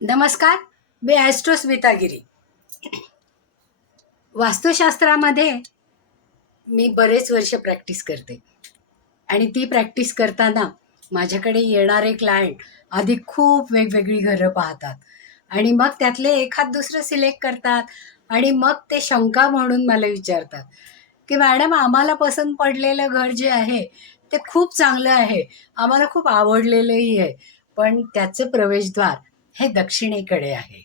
नमस्कार मी ॲस्ट्रो स्मितागिरी वास्तुशास्त्रामध्ये मी बरेच वर्ष प्रॅक्टिस करते. आणि ती प्रॅक्टिस करताना माझ्याकडे येणारे क्लायंट आधी खूप वेगवेगळी घरं पाहतात. आणि मग त्यातले एखाद दुसरं सिलेक्ट करतात. आणि मग ते शंका म्हणून मला विचारतात. की मॅडम आम्हाला पसंत पडलेलं घर जे आहे ते खूप चांगलं आहे. आम्हाला खूप आवडलेलंही आहे. पण त्याचं प्रवेशद्वार हे दक्षिणेकडे आहे.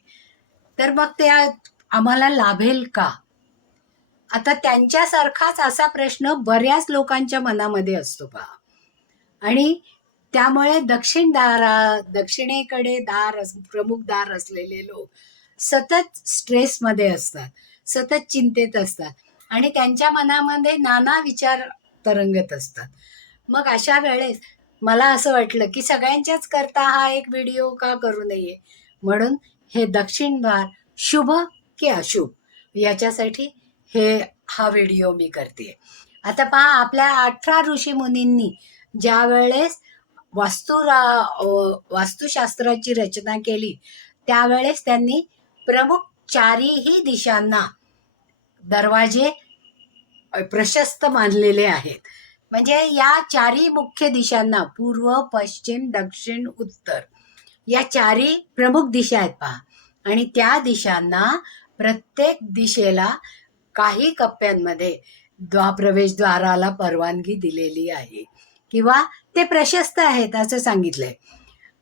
तर मग ते आम्हाला लाभेल का? आता त्यांच्यासारखाच असा प्रश्न बऱ्याच लोकांच्या मनामध्ये असतो पहा. आणि त्यामुळे दक्षिण दारा दक्षिणेकडे दार प्रमुख दार असलेले लोक सतत स्ट्रेसमध्ये असतात सतत चिंतेत असतात आणि त्यांच्या मनामध्ये नाना विचार तरंगत असतात. मग अशा वेळेस मला असं वाटलं की सगळ्यांच्याच करता हा एक व्हिडिओ का करू नये? म्हणून हे दक्षिण भार शुभ की अशुभ याच्यासाठी हे हा व्हिडिओ मी करते आता पहा आपल्या अठरा ऋषी मुनींनी ज्या वेळेस वास्तू वास्तुशास्त्राची रचना केली त्यावेळेस त्यांनी प्रमुख चारीही दिशांना दरवाजे प्रशस्त मानलेले आहेत. म्हणजे या चारी मुख्य दिशांना पूर्व पश्चिम दक्षिण उत्तर या चारी प्रमुख दिशा आहेत पहा. आणि त्या दिशांना प्रत्येक दिशेला काही कप्प्यांमध्ये द्वा प्रवेशद्वाराला परवानगी दिलेली आहे. किंवा ते प्रशस्त आहेत असं सांगितलंय.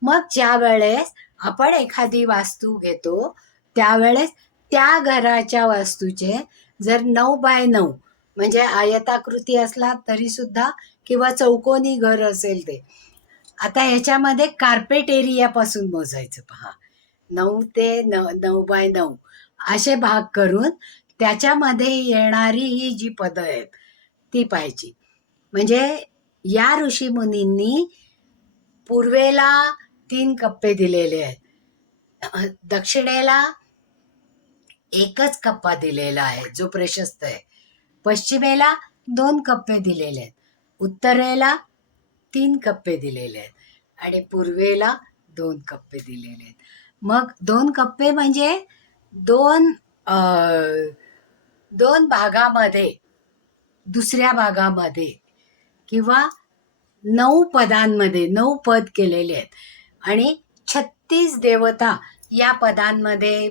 मग ज्या वेळेस आपण एखादी वास्तू घेतो त्यावेळेस त्या घराच्या वास्तूचे जर नऊ बाय नऊ म्हणजे आयताकृती असला तरी सुद्धा किंवा चौकोनी घर असेल ते. आता ह्याच्यामध्ये कार्पेट एरियापासून मोजायचं पहा. नऊ ते न नऊ बाय नऊ असे भाग करून त्याच्यामध्ये येणारी ही जी पदं आहेत ती पाहिजे म्हणजे या ऋषीमुनींनी पूर्वेला तीन कप्पे दिलेले आहेत. दक्षिणेला एकच कप्पा दिलेला आहे जो प्रशस्त आहे. पश्चिमेला दोन कप्पे दिलेले आहेत. उत्तरेला तीन कप्पे दिलेले आहेत. आणि पूर्वेला दोन कप्पे दिलेले आहेत. मग दोन कप्पे म्हणजे दोन दोन भागामध्ये दुसऱ्या भागामध्ये किंवा नऊ पदांमध्ये नऊ पद केलेले आहेत. आणि छत्तीस देवता या पदांमध्ये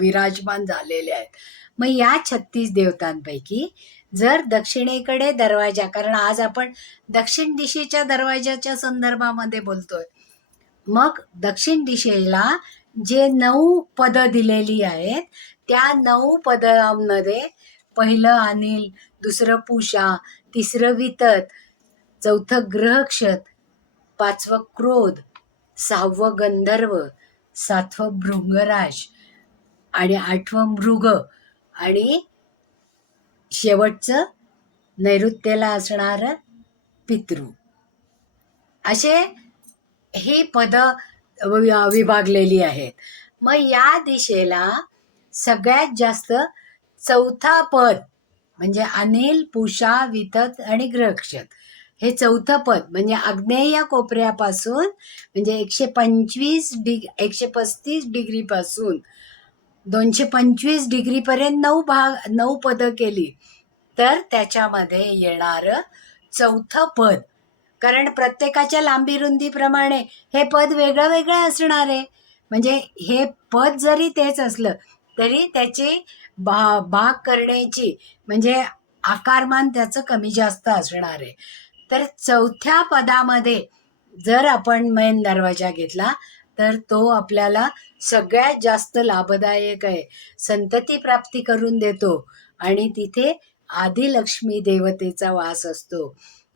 विराजमान झालेले आहेत. मग या छत्तीस देवतांपैकी जर दक्षिणेकडे दरवाजा कारण आज आपण दक्षिण दिशेच्या दरवाजाच्या संदर्भामध्ये बोलतोय. मग दक्षिण दिशेला जे नऊ पदं दिलेली आहेत त्या नऊ पदांमध्ये पहिलं अनिल दुसरं पूषा तिसरं वितत चौथं ग्रहक्षत पाचवं क्रोध सहावं गंधर्व सातवं भृंगराज आणि आठवं मृग. आणि शेवटचं नैऋत्येला असणारं पितृ. असे ही पदं विभागलेली आहेत. मग या दिशेला सगळ्यात जास्त चौथा पद म्हणजे अनिल पूषा वितत आणि ग्रहक्षत. हे चौथं पद म्हणजे आग्नेय कोपऱ्यापासून म्हणजे एकशे पंचवीस डिग एकशे पस्तीस डिग्रीपासून दोनशे पंचवीस डिग्रीपर्यंत नऊ भाग नऊ पदं केली. तर त्याच्यामध्ये येणारं चौथं पद. कारण प्रत्येकाच्या लांबी रुंदीप्रमाणे हे पद वेगळं वेगळं असणार आहे. म्हणजे हे पद जरी तेच असलं तरी त्याची बा भाग करण्याची म्हणजे आकारमान त्याचं कमी जास्त असणार आहे. तर चौथ्या पदामध्ये जर आपण मेन दरवाजा घेतला तर तो आपल्याला सगळ्यात जास्त लाभदायक आहे. संतती प्राप्ती करून देतो. आणि तिथे आदिलक्ष्मी देवतेचा वास असतो.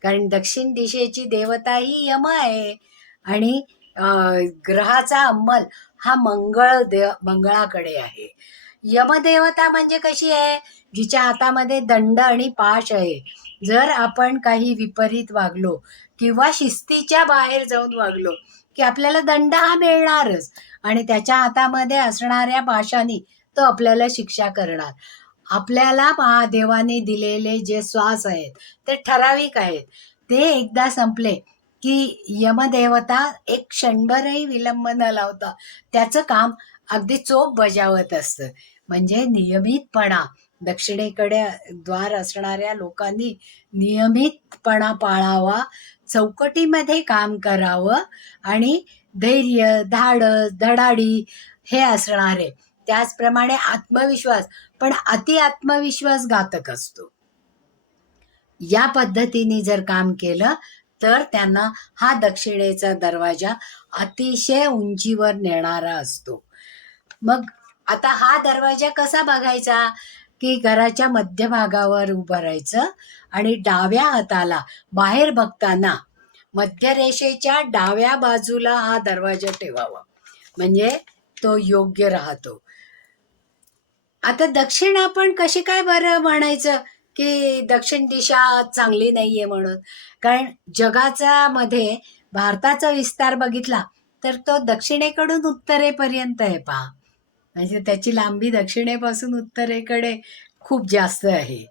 कारण दक्षिण दिशेची देवता ही यम आहे. आणि अं, ग्रहाचा अंमल हा मंगळ देव मंगळाकडे आहे. यमदेवता म्हणजे कशी आहे? जिच्या हातामध्ये दंड आणि पाश आहे. जर आपण काही विपरीत वागलो किंवा शिस्तीच्या बाहेर जाऊन वागलो की आपल्याला दंड हा मिळणारच. आणि त्याच्या हातामध्ये असणाऱ्या पाशाने तो आपल्याला शिक्षा करणार. आपल्याला महादेवाने दिलेले जे श्वास आहेत ते ठराविक आहेत. ते एकदा संपले की यमदेवता एक क्षणभरही विलंब न लावता त्याचं काम अगदी चोख बजावत असतं. म्हणजे नियमितपणा. दक्षिणेकडे द्वार असणाऱ्या लोकांनी नियमितपणा पाळावा. चौकटीमध्ये काम करावं आणि धैर्य धाडस धडाडी हे असणारे. त्याचप्रमाणे आत्मविश्वास पण अति आत्मविश्वास घातक असतो. या पद्धतीने जर काम केलं तर त्यांना हा दक्षिणेचा दरवाजा अतिशय उंचीवर नेणारा असतो. मग आता हा दरवाजा कसा बघायचा? की घराच्या मध्यभागावर उभं राहायचं आणि डाव्या हाताला बाहेर बघताना मध्यरेषेच्या डाव्या बाजूला हा दरवाजा ठेवावा. म्हणजे तो योग्य राहतो. आता दक्षिण आपण कशी काय बरं म्हणायचं? की दक्षिण दिशा चांगली नाहीये म्हणून. कारण जगाचा मध्ये भारताचा विस्तार बघितला तर तो दक्षिणेकडून उत्तरेपर्यंत आहे पहा. म्हणजे त्याची लांबी दक्षिणेपासून उत्तरेकडे खूप जास्त आहे.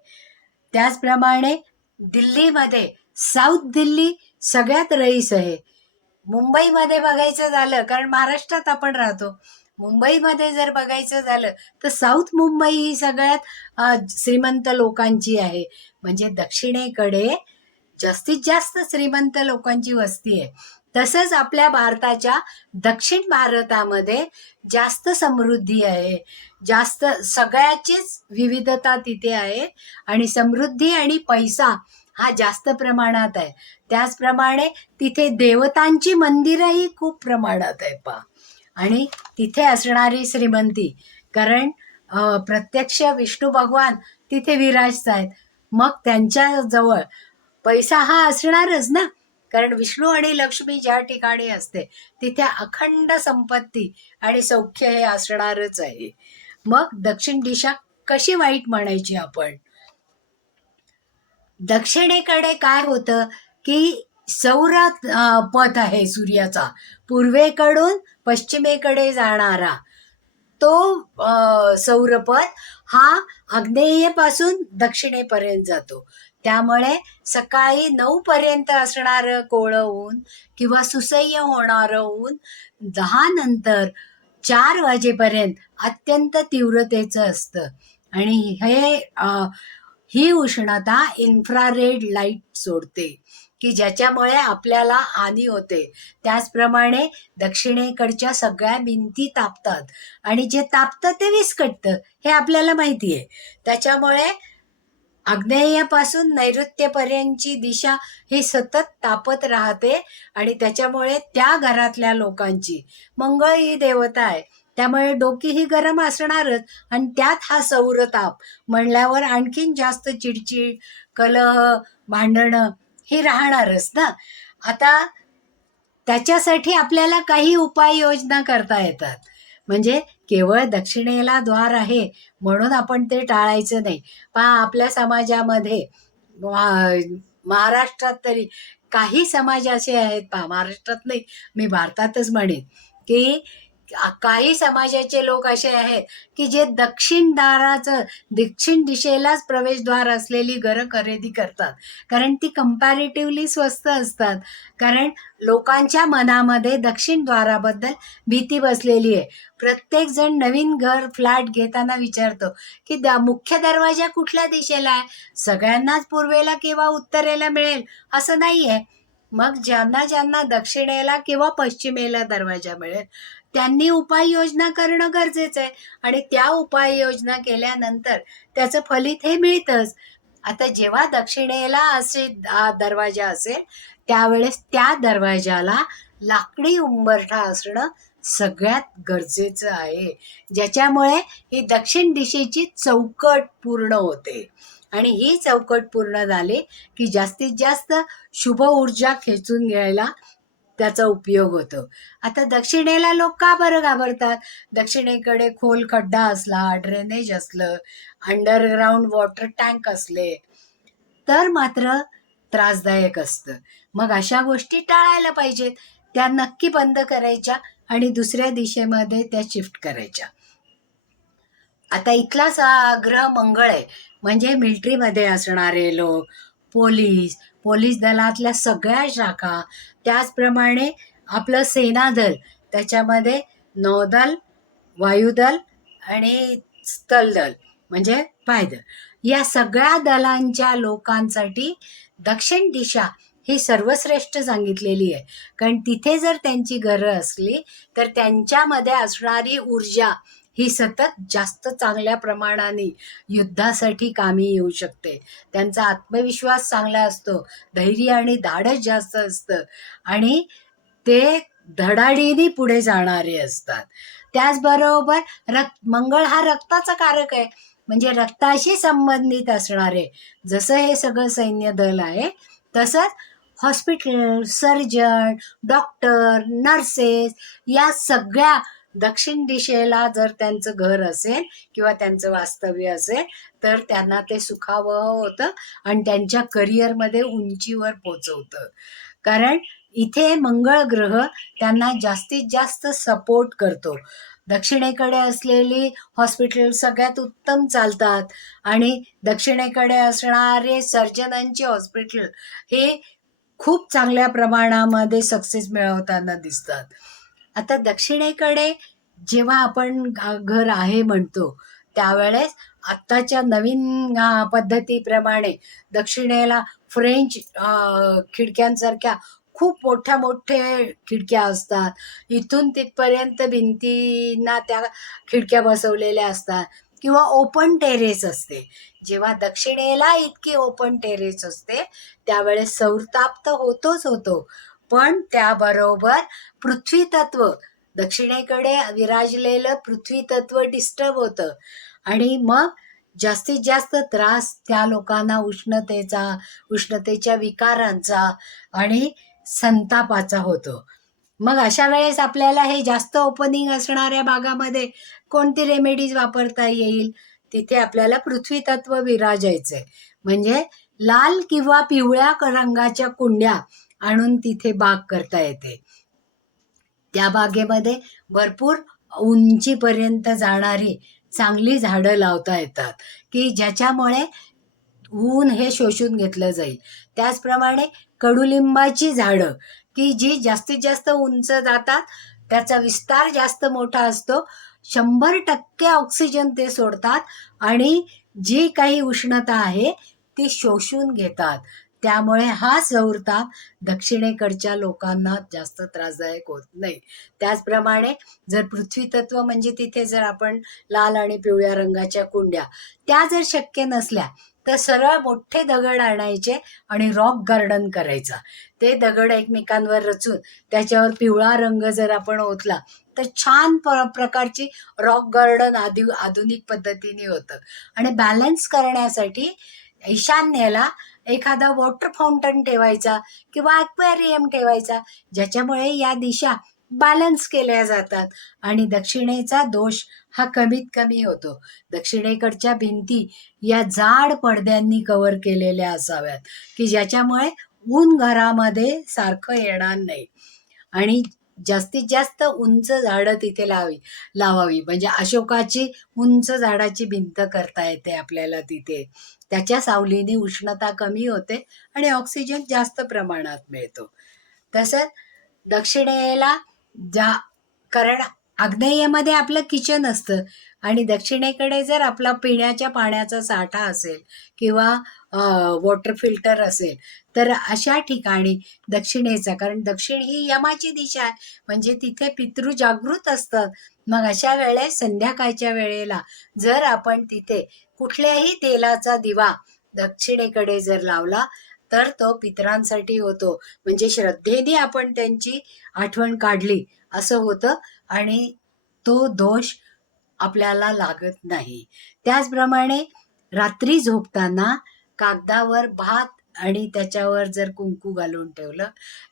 त्याचप्रमाणे दिल्लीमध्ये साऊथ दिल्ली सगळ्यात रईस आहे. मुंबईमध्ये बघायचं झालं कारण महाराष्ट्रात आपण राहतो. मुंबईमध्ये जर बघायचं झालं तर साऊथ मुंबई ही सगळ्यात श्रीमंत लोकांची आहे. म्हणजे दक्षिणेकडे जास्तीत जास्त श्रीमंत लोकांची वस्ती आहे. तसंच आपल्या भारताच्या दक्षिण भारतामध्ये जास्त समृद्धी आहे. जास्त सगळ्याचीच विविधता तिथे आहे. आणि समृद्धी आणि पैसा हा जास्त प्रमाणात आहे. त्याचप्रमाणे तिथे देवतांची मंदिरंही खूप प्रमाणात आहे पा आणि तिथे असणारी श्रीमंती कारण प्रत्यक्ष विष्णू भगवान तिथे विराजत आहेत मग त्यांच्या जवळ पैसा हा असणारच ना? कारण विष्णू आणि लक्ष्मी ज्या ठिकाणी असते तिथे अखंड संपत्ती आणि सौख्य हे असणारच आहे. मग दक्षिण दिशा कशी वाईट म्हणायची आपण? दक्षिणेकडे काय होतं की सौर पथ आहे सूर्याचा. पूर्वेकडून पश्चिमेकडे जाणारा तो सौरपथ हा आग्नेयेपासून दक्षिणेपर्यंत जातो. त्यामुळे सकाळी नऊ पर्यंत असणारं कोळं ऊन किंवा सुसह्य होणारं ऊन दहा नंतर चार वाजेपर्यंत अत्यंत तीव्रतेचं असतं. आणि हे ही उष्णता इन्फ्रारेड लाइट सोडते की ज्याच्यामुळे आपल्याला हानी होते. त्याचप्रमाणे दक्षिणेकडच्या सगळ्या भिंती तापतात. आणि जे तापतं ते विस्कटतं हे आपल्याला माहिती आहे त्याच्यामुळे आग्नेयपासून नैऋत्यपर्यंतची दिशा ही सतत तापत राहते आणि त्याच्यामुळे त्या घरातल्या लोकांची. मंगळ ही देवता आहे. त्यामुळे डोकी ही गरम असणारच आणि त्यात हा सौरताप म्हणल्यावर आणखीन जास्त चिडचिड कलह भांडणं ही राहणारच ना? आता त्याच्यासाठी आपल्याला काही उपाययोजना करता येतात. म्हणजे केवळ दक्षिणेला द्वार आहे. म्हणून आपण ते टाळायचं नाही. पहा आपल्या समाजामध्ये महाराष्ट्रात तरी काही समाज असे आहेत पहा महाराष्ट्रात नाही मी भारतातच म्हणेन की काही समाजाचे लोक असे आहेत की जे दक्षिण दाराचं दक्षिण दिशेलाच प्रवेशद्वार असलेली घरं खरेदी करतात. कारण ती कंपॅरेटिव्हली स्वस्त असतात. कारण लोकांच्या मनामध्ये दक्षिण द्वाराबद्दल भीती बसलेली आहे. प्रत्येक जण नवीन घर फ्लॅट घेताना विचारतो की द मुख्य दरवाजा कुठल्या दिशेला आहे? सगळ्यांनाच पूर्वेला किंवा उत्तरेला मिळेल? असं नाही आहे मग ज्यांना ज्यांना दक्षिणेला किंवा पश्चिमेला दरवाजा मिळेल त्यांनी उपाययोजना करणं गरजेचं आहे आणि त्या उपाययोजना केल्यानंतर त्याचं फलित हे मिळतंच. आता जेव्हा दक्षिणेला असे दरवाजा असेल त्यावेळेस त्या दरवाजाला लाकडी उंबरठा असणं सगळ्यात गरजेचं आहे. ज्याच्यामुळे ही दक्षिण दिशेची चौकट पूर्ण होते. आणि ही चौकट पूर्ण झाली की जास्तीत जास्त शुभ ऊर्जा खेचून घ्यायला त्याचा उपयोग होतो. आता दक्षिणेला लोक का बरं घाबरतात? दक्षिणेकडे खोल खड्डा असला ड्रेनेज असलं अंडरग्राऊंड वॉटर टँक असले तर मात्र त्रासदायक असतं. मग अशा गोष्टी टाळायला पाहिजेत. त्या नक्की बंद करायच्या आणि दुसऱ्या दिशेमध्ये त्या शिफ्ट करायच्या. आता इथलाच ग्रह मंगळ आहे. म्हणजे मिलिटरीमध्ये असणारे लोक पोलीस पोलीस दलातल्या सगळ्या शाखा त्याचप्रमाणे आपलं सेनादल त्याच्यामध्ये नौदल वायुदल आणि स्थलदल म्हणजे पायदल. या सगळ्या दलांच्या लोकांसाठी दक्षिण दिशा ही सर्वश्रेष्ठ सांगितलेली आहे. कारण तिथे जर त्यांची घरं असली तर त्यांच्यामध्ये असणारी ऊर्जा ही सतत जास्त चांगल्या प्रमाणाने युद्धासाठी कामी येऊ शकते. त्यांचा आत्मविश्वास चांगला असतो धैर्य आणि धाडस जास्त असतं आणि ते धडाडीने पुढे जाणारे असतात. त्याचबरोबर रक्त मंगळ हा रक्ताचा कारक आहे. म्हणजे रक्ताशी संबंधित असणारे जसं हे सगळं सैन्य दल आहे तसंच हॉस्पिटल सर्जन डॉक्टर नर्सेस या सगळ्या दक्षिण दिशेला जर त्यांचं घर असेल किंवा त्यांचं वास्तव्य असेल तर त्यांना ते सुखावह होतं आणि त्यांच्या करिअरमध्ये उंचीवर पोचवतं. कारण इथे मंगळ ग्रह त्यांना जास्तीत जास्त सपोर्ट करतो. दक्षिणेकडे असलेली हॉस्पिटल सगळ्यात उत्तम चालतात आणि दक्षिणेकडे असणारे सर्जनांचे हॉस्पिटल हे खूप चांगल्या प्रमाणामध्ये सक्सेस मिळवताना दिसतात. आता दक्षिणेकडे जेव्हा आपण घर आहे म्हणतो त्यावेळेस आत्ताच्या नवीन पद्धतीप्रमाणे दक्षिणेला फ्रेंच खिडक्यांसारख्या खूप मोठ्या मोठे खिडक्या असतात. इथून तिथपर्यंत भिंतींना त्या खिडक्या बसवलेल्या असतात. किंवा ओपन टेरेस असते. जेव्हा दक्षिणेला इतकी ओपन टेरेस असते त्यावेळेस सौरताप तर होतोच होतो. पण त्याबरोबर पृथ्वी तत्व दक्षिणेकडे विराजलेलं पृथ्वी तत्व डिस्टर्ब होतं. आणि मग जास्तीत जास्त त्रास त्या लोकांना उष्णतेचा उष्णतेच्या विकारांचा आणि संतापाचा होतो. मग अशा वेळेस आपल्याला हे जास्त ओपनिंग असणाऱ्या भागामध्ये कोणती रेमेडीज वापरता येईल? तिथे आपल्याला पृथ्वी तत्व विराजायचं आहे म्हणजे लाल किंवा पिवळ्या रंगाच्या कुंड्या आणून तिथे बाग करता येते. त्या बागेमध्ये भरपूर उंचीपर्यंत जाणारी चांगली झाडं लावता येतात की ज्याच्यामुळे ऊन हे शोषून घेतलं जाईल. त्याचप्रमाणे कडुलिंबाची झाडं की जी जास्तीत जास्त उंच जातात त्याचा विस्तार जास्त मोठा असतो. शंभर टक्के ऑक्सिजन ते सोडतात आणि जी काही उष्णता आहे ती शोषून घेतात. त्यामुळे हा सौरताप दक्षिणेकडच्या लोकांना जास्त त्रासदायक होत नाही. त्याचप्रमाणे जर पृथ्वी तत्व म्हणजे तिथे जर आपण लाल आणि पिवळ्या रंगाच्या कुंड्या त्या जर शक्य नसल्या तर सरळ मोठे दगड आणायचे आणि रॉक गार्डन करायचा. ते दगड एकमेकांवर रचून त्याच्यावर पिवळा रंग जर आपण ओतला तर छान प्रकारची रॉक गार्डन आधी आधुनिक पद्धतीने होतं. आणि बॅलन्स करण्यासाठी ईशान्येला एखादा वॉटर फाउंटन ठेवायचा किंवा ॲक्वेरियम ठेवायचा ज्याच्यामुळे या दिशा बॅलन्स केल्या जातात. आणि दक्षिणेचा दोष हा कमीत कमी होतो. दक्षिणेकडच्या भिंती या जाड पडद्यांनी कव्हर केलेल्या असाव्यात की ज्याच्यामुळे ऊन घरामध्ये सारखं येणार नाही. आणि जास्तीत जास्त उंच झाडं तिथे लावी लावावी. म्हणजे अशोकाची उंच झाडाची भिंत करता येते आपल्याला तिथे. त्याच्या सावलीने उष्णता कमी होते आणि ऑक्सिजन जास्त प्रमाणात मिळतो. तसंच दक्षिणेला जा कारण आग्नेयेमध्ये आपलं किचन असतं. आणि दक्षिणेकडे जर आपला पिण्याच्या पाण्याचा साठा असेल किंवा वॉटर फिल्टर असेल तर अशा ठिकाणी दक्षिणेचा कारण दक्षिण ही यमाची दिशा आहे म्हणजे तिथे पितृ जागृत असतात मग अशा वेळेस संध्याकाळच्या वेळेला जर आपण तिथे कुठल्याही तेलाचा दिवा दक्षिणेकडे जर लावला तर तो पितरांसाठी होतो. म्हणजे श्रद्धेने आपण त्यांची आठवण काढली असं होतं. आणि तो दोष आपल्याला लागत नाही. त्याचप्रमाणे रात्री झोपताना कागदावर भात आणि त्याच्यावर जर कुंकू घालून ठेवलं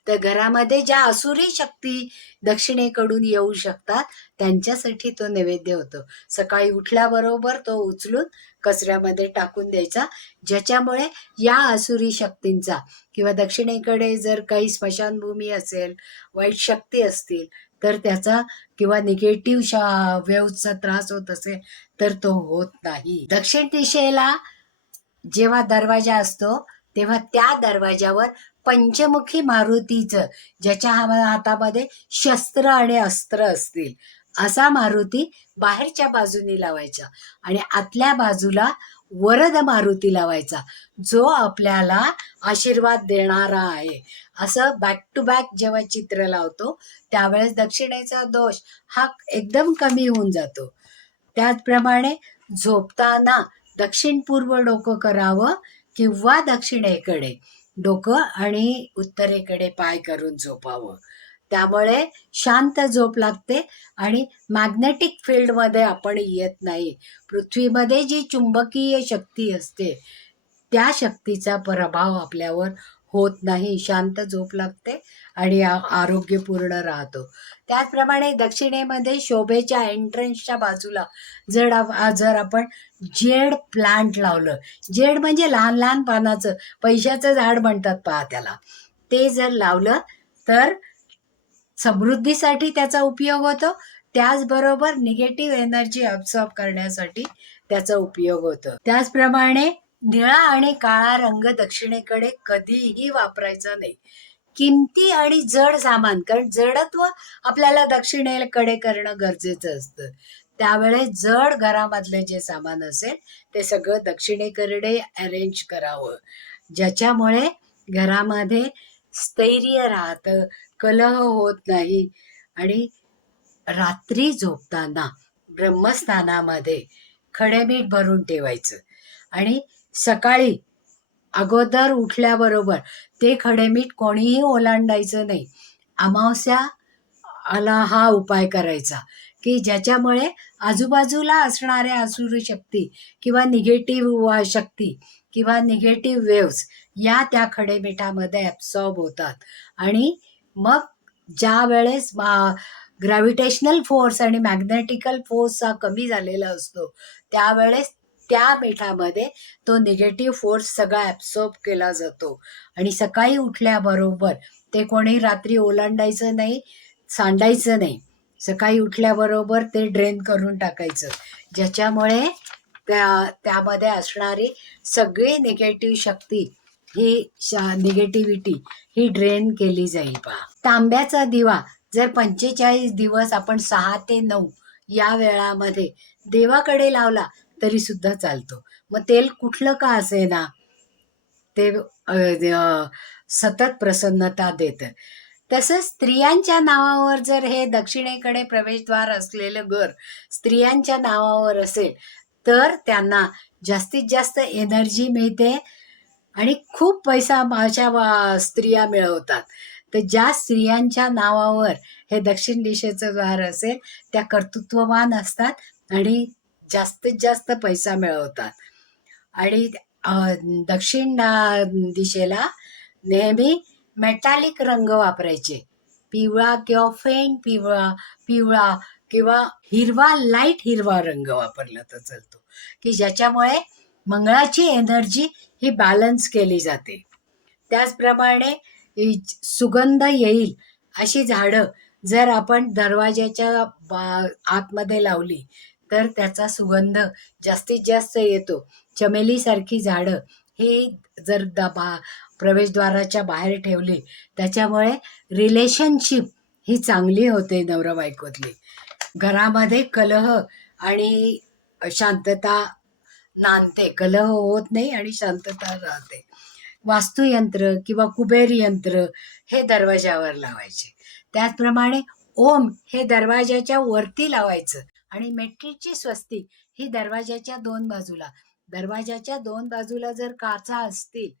तर घरामध्ये ज्या असुरी शक्ती दक्षिणेकडून येऊ शकतात त्यांच्यासाठी तो नैवेद्य होतो. सकाळी उठल्याबरोबर तो उचलून कचऱ्यामध्ये टाकून द्यायचा ज्याच्यामुळे या असुरी शक्तींचा किंवा दक्षिणेकडे जर काही स्मशानभूमी असेल वाईट शक्ती असतील तर त्याचा किंवा निगेटिव्ह शा वेव्हचा त्रास होत असेल तर तो होत नाही. दक्षिण दिशेला जेव्हा दरवाजा असतो तेव्हा त्या दरवाजावर पंचमुखी मारुतीचं ज्याच्या हातामध्ये शस्त्र आणि अस्त्र असतील असा मारुती बाहेरच्या बाजूने लावायचा. आणि आतल्या बाजूला वरद मारुती लावायचा जो आपल्याला आशीर्वाद देणारा आहे. असं बॅक टू बॅक जेव्हा चित्र लावतो त्यावेळेस दक्षिणेचा दोष हा एकदम कमी होऊन जातो. त्याचप्रमाणे झोपताना दक्षिण पूर्व डोकं करावं किंवा दक्षिणेकडे डोकं आणि उत्तरेकडे पाय करून झोपावं. त्यामुळे शांत झोप लागते आणि मॅग्नेटिक फील्डमध्ये आपण येत नाही. पृथ्वीमध्ये जी चुंबकीय शक्ती असते त्या शक्तीचा प्रभाव आपल्यावर होत नाही. शांत झोप लागते आणि आरोग्यपूर्ण राहतो. त्याचप्रमाणे दक्षिणेमध्ये शोभेच्या एंट्रन्सच्या बाजूला जर जर आपण जेड प्लांट लावलं जेड म्हणजे लहान लहान पानाचं पैशाचं झाड म्हणतात पहा त्याला. ते जर लावलं तर समृद्धीसाठी त्याचा उपयोग होतो. त्याचबरोबर निगेटिव्ह एनर्जी अब्सॉर्ब करण्यासाठी त्याचा उपयोग होतो. त्याचप्रमाणे निळा आणि काळा रंग दक्षिणेकडे कधीही वापरायचा नाही. किमती आणि जड सामान कारण जडत्व आपल्याला दक्षिणेकडे करणं गरजेचं असतं. त्यावेळेस जड घरामधले जे सामान असेल ते सगळं दक्षिणेकडे अरेंज करावं. ज्याच्यामुळे घरामध्ये स्थैर्य राहतं कलह होत नाही. आणि रात्री झोपताना ब्रह्मस्थानामध्ये खडेमीठ भरून ठेवायचं. आणि सकाळी अगोदर उठल्याबरोबर ते खडे मीठ कोणीही ओलांडायचं नाही. अमावस्या आला हा उपाय करायचा की ज्याच्यामुळे आजूबाजूला असणाऱ्या असुरी शक्ती किंवा निगेटिव्ह शक्ती किंवा निगेटिव्ह वेव्स या त्या खडेमिठामध्ये ॲब्सॉर्ब होतात. आणि मग ज्या वेळेस ग्रॅव्हिटेशनल फोर्स आणि मॅग्नेटिकल फोर्स हा कमी झालेला असतो त्यावेळेस त्या मिठामध्ये तो निगेटिव्ह फोर्स सगळा ॲब्सॉर्ब केला जातो. आणि सकाळी उठल्याबरोबर ते कोणी रात्री ओलांडायचं नाही सांडायचं नाही. सकाळी उठल्याबरोबर ते ड्रेन करून टाकायचं. ज्याच्यामुळे त्या त्यामध्ये असणारी सगळी निगेटिव्ह शक्ती ही निगेटिव्हिटी ही ड्रेन केली जाईल पहा. तांब्याचा दिवा जर पंचेचाळीस दिवस आपण सहा ते नऊ या वेळामध्ये देवाकडे लावला तरी सुद्धा चालतो. मग तेल कुठलं का असे ना ते सतत प्रसन्नता देतं. तसंच स्त्रियांच्या नावावर जर हे दक्षिणेकडे प्रवेशद्वार असलेलं घर स्त्रियांच्या नावावर असेल तर त्यांना जास्तीत जास्त एनर्जी मिळते आणि खूप पैसा माझ्या वा- स्त्रिया मिळवतात. तर ज्या स्त्रियांच्या नावावर हे दक्षिण दिशेचं घर असेल त्या कर्तृत्ववान असतात आणि जास्तीत जास्त पैसा मिळवतात. आणि दक्षिण दिशेला नेहमी मेटालिक रंग वापरायचे. पिवळा किंवा फेंट पिवळा पिवळा किंवा हिरवा लाइट हिरवा रंग वापरला तर चालतो. की ज्याच्यामुळे मंगळाची एनर्जी ही बॅलन्स केली जाते. त्याचप्रमाणे ही सुगंध येईल अशी झाडं जर आपण दरवाजाच्या बा- आतमध्ये लावली तर त्याचा सुगंध जास्तीत जास्त येतो. चमेलीसारखी झाडं ही जर दबा प्रवेशद्वाराच्या बाहेर ठेवली त्याच्यामुळे रिलेशनशिप ही चांगली होते नवरा बायकोतली. घरामध्ये कलह आणि शांतता नांदते कलह होत नाही आणि शांतता राहते. वास्तुयंत्र किंवा कुबेर यंत्र हे दरवाजावर लावायचे. त्याचप्रमाणे ओम हे दरवाजाच्या वरती लावायचं आणि मेट्रिकची स्वस्तिक ही दरवाजाच्या दोन बाजूला. दरवाजाच्या दोन बाजूला जर काचा असतील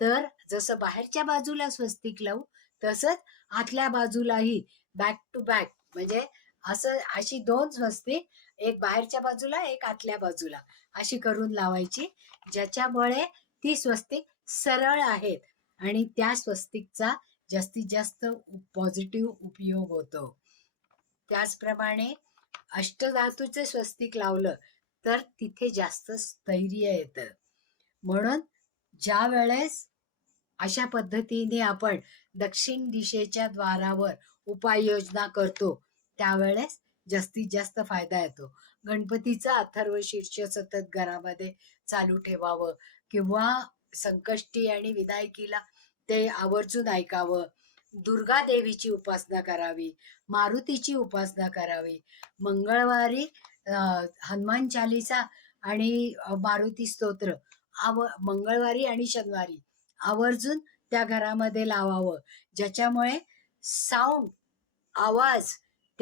तर जसं बाहेरच्या बाजूला स्वस्तिक लावू तसंच आतल्या बाजूलाही बॅक टू बॅक म्हणजे असं अशी दोन स्वस्तिक एक बाहेरच्या बाजूला एक आतल्या बाजूला अशी करून लावायची. ज्याच्यामुळे ती स्वस्तिक सरळ आहेत आणि त्या स्वस्तिकचा जास्तीत जास्त पॉझिटिव्ह उपयोग होतो. त्याचप्रमाणे अष्टधातूचे स्वस्तिक लावलं तर तिथे जास्त स्थैर्य येतं. म्हणून ज्या वेळेस अशा पद्धतीने आपण दक्षिण दिशेच्या द्वारावर उपाययोजना करतो त्यावेळेस जास्तीत जास्त फायदा येतो. गणपतीचा अथर्व शीर्ष सतत घरामध्ये चालू ठेवावं किंवा संकष्टी आणि विनायकीला ते आवर्जून ऐकावं. दुर्गा देवीची उपासना करावी मारुतीची उपासना करावी. मंगळवारी हनुमान चालिसा आणि मारुती स्तोत्र आव मंगळवारी आणि शनिवारी आवर्जून त्या घरामध्ये लावावं. ज्याच्यामुळे साऊंड आवाज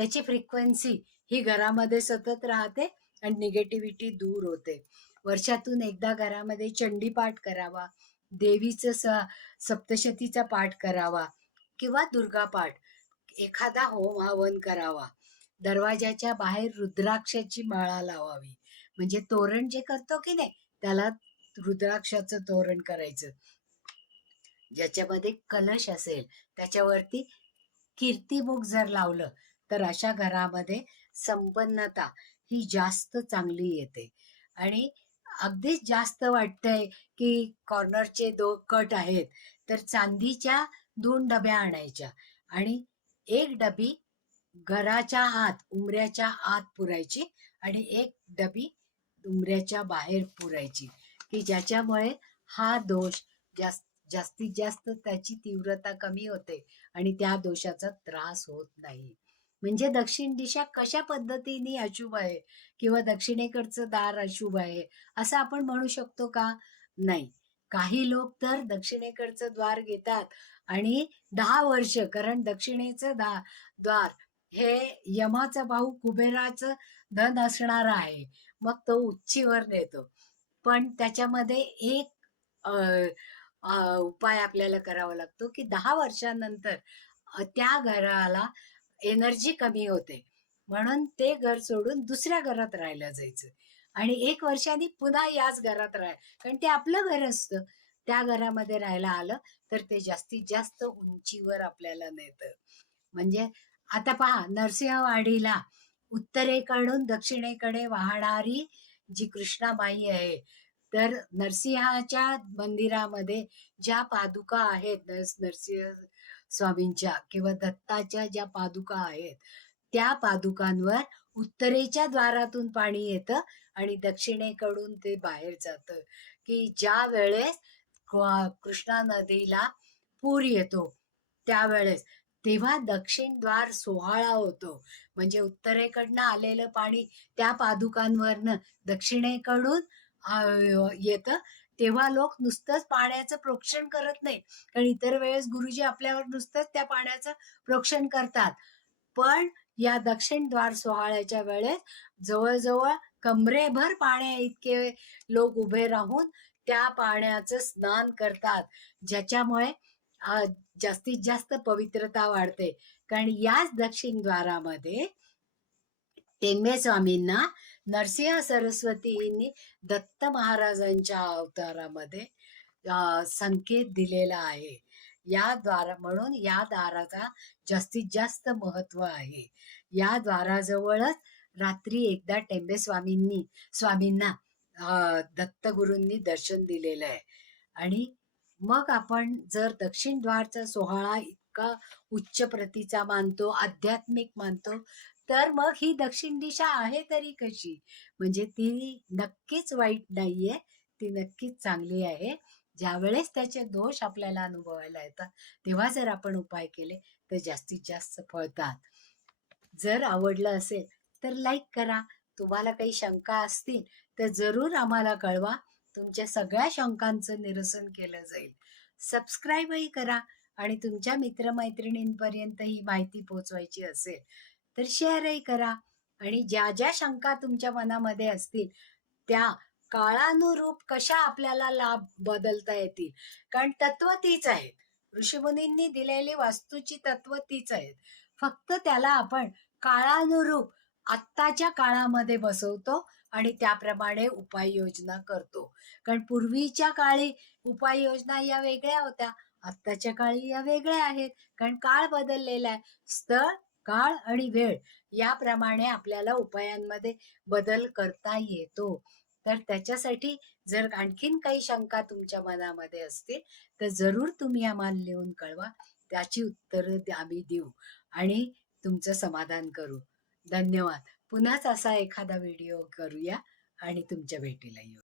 त्याची फ्रिक्वेन्सी ही घरामध्ये सतत राहते आणि निगेटिव्हिटी दूर होते. वर्षातून एकदा घरामध्ये चंडीपाठ करावा देवीचं स सप्तशतीचा पाठ करावा किंवा दुर्गा पाठ एखादा होम हवन करावा. दरवाजाच्या बाहेर रुद्राक्षाची माळा लावावी. म्हणजे तोरण जे करतो की नाही त्याला रुद्राक्षाचं तोरण करायचं. ज्याच्यामध्ये कलश असेल त्याच्यावरती कीर्तिमुख जर लावलं तर अशा घरामध्ये संपन्नता ही जास्त चांगली येते. आणि अगदीच जास्त वाटतंय की कॉर्नरचे दो कट आहेत तर चांदीच्या दोन डब्या आणायच्या आणि एक डबी घराच्या आत उमऱ्याच्या आत पुरायची आणि एक डबी उमऱ्याच्या बाहेर पुरायची की ज्याच्यामुळे हा दोष जास्त जास्तीत जास्त त्याची तीव्रता कमी होते आणि त्या दोषाचा त्रास होत नाही. म्हणजे दक्षिण दिशा कशा पद्धतीने अशुभ आहे? किंवा दक्षिणेकडचं दार अशुभ आहे? असं आपण म्हणू शकतो का? नाही. काही लोक तर दक्षिणेकडचं द्वार घेतात आणि दहा वर्ष कारण दक्षिणेचं दा द्वार हे यमाचा भाऊ कुबेराचं धन असणार आहे. मग तो उच्चीवर नेतो. पण त्याच्यामध्ये एक उपाय आपल्याला करावा लागतो की दहा वर्षानंतर त्या घराला एनर्जी कमी होते. म्हणून ते घर सोडून दुसऱ्या घरात राहायला जायचं. आणि एक वर्षाने पुन्हा याच घरात राहाय कारण ते आपलं घर असतं. त्या घरामध्ये राहायला आलं तर ते जास्तीत जास्त उंचीवर आपल्याला नेतं. म्हणजे आता पहा नरसिंहवाडीला उत्तरेकडून दक्षिणेकडे वाहणारी जी कृष्णाबाई आहे तर नरसिंहाच्या मंदिरामध्ये ज्या पादुका आहेत नरसिंह स्वामींच्या किंवा दत्ताच्या ज्या पादुका आहेत त्या पादुकांवर उत्तरेच्या द्वारातून पाणी येतं आणि दक्षिणेकडून ते बाहेर जातं की ज्या वेळेस कृष्णा नदीला पूर येतो त्यावेळेस तेव्हा दक्षिण द्वार सोहळा होतो. म्हणजे उत्तरेकडनं आलेलं पाणी त्या पादुकांवरनं दक्षिणेकडून येतं तेव्हा लोक नुसतंच पाण्याचं प्रोक्षण करत नाही कारण इतर वेळेस गुरुजी आपल्यावर नुसतंच त्या पाण्याचं प्रोक्षण करतात. पण या दक्षिण द्वार सोहळ्याच्या वेळेस जवळजवळ कमरेभर पाण्या इतके लोक उभे राहून त्या पाण्याचं स्नान करतात. ज्याच्यामुळे जास्तीत जास्त पवित्रता वाढते. कारण याच दक्षिण द्वारामध्ये टेंबे स्वामींना नरसिंह सरस्वतींनी दत्त महाराजांच्या अवतारामध्ये संकेत दिलेला आहे. या द्वारा म्हणून या दाराचा जास्तीत जास्त महत्त्व आहे. या द्वाराजवळच रात्री एकदा टेंबे स्वामींनी स्वामींना दत्तगुरूंनी दर्शन दिलेलं आहे. आणि मग आपण जर दक्षिण द्वारचा सोहळा इतका उच्च प्रतीचा मानतो आध्यात्मिक मानतो तर मग ही दक्षिण दिशा आहे तरी कशी? म्हणजे ती नक्कीच वाईट नाहीये ती नक्कीच चांगली आहे. ज्यावेळेस त्याचे दोष आपल्याला अनुभवायला येतात तेव्हा जर आपण उपाय केले तर जास्तीत जास्त फळतात. जर आवडलं असेल तर लाईक करा. तुम्हाला काही शंका असतील तर जरूर आम्हाला कळवा. तुमच्या सगळ्या शंकांचं निरसन केलं जाईल. सबस्क्राईबही करा आणि तुमच्या मित्रमैत्रिणींपर्यंत ही माहिती पोचवायची असेल तर शेअरही करा. आणि ज्या ज्या शंका तुमच्या मनामध्ये असतील त्या काळानुरूप कशा आपल्याला लाभ बदलता येतील? कारण तत्व तीच आहेत. ऋषीमुनींनी दिलेली वास्तूची तत्व तीच आहेत. फक्त त्याला आपण काळानुरूप आत्ताच्या काळामध्ये बसवतो आणि त्याप्रमाणे उपाययोजना करतो. कारण पूर्वीच्या काळी उपाययोजना या वेगळ्या होत्या. आत्ताच्या काळी या वेगळ्या आहेत. कारण काळ बदललेला आहे. स्थळ काळ आणि वेळ याप्रमाणे आपल्याला उपायांमध्ये बदल करता येतो. तर त्याच्यासाठी जर आणखीन काही शंका तुमच्या मनामध्ये असतील तर जरूर तुम्ही आम्हाला लिहून कळवा. त्याची उत्तरं आम्ही देऊ आणि तुमचं समाधान करू. धन्यवाद. पुन्हाच असा एखादा व्हिडिओ करूया आणि तुमच्या भेटीला येऊ.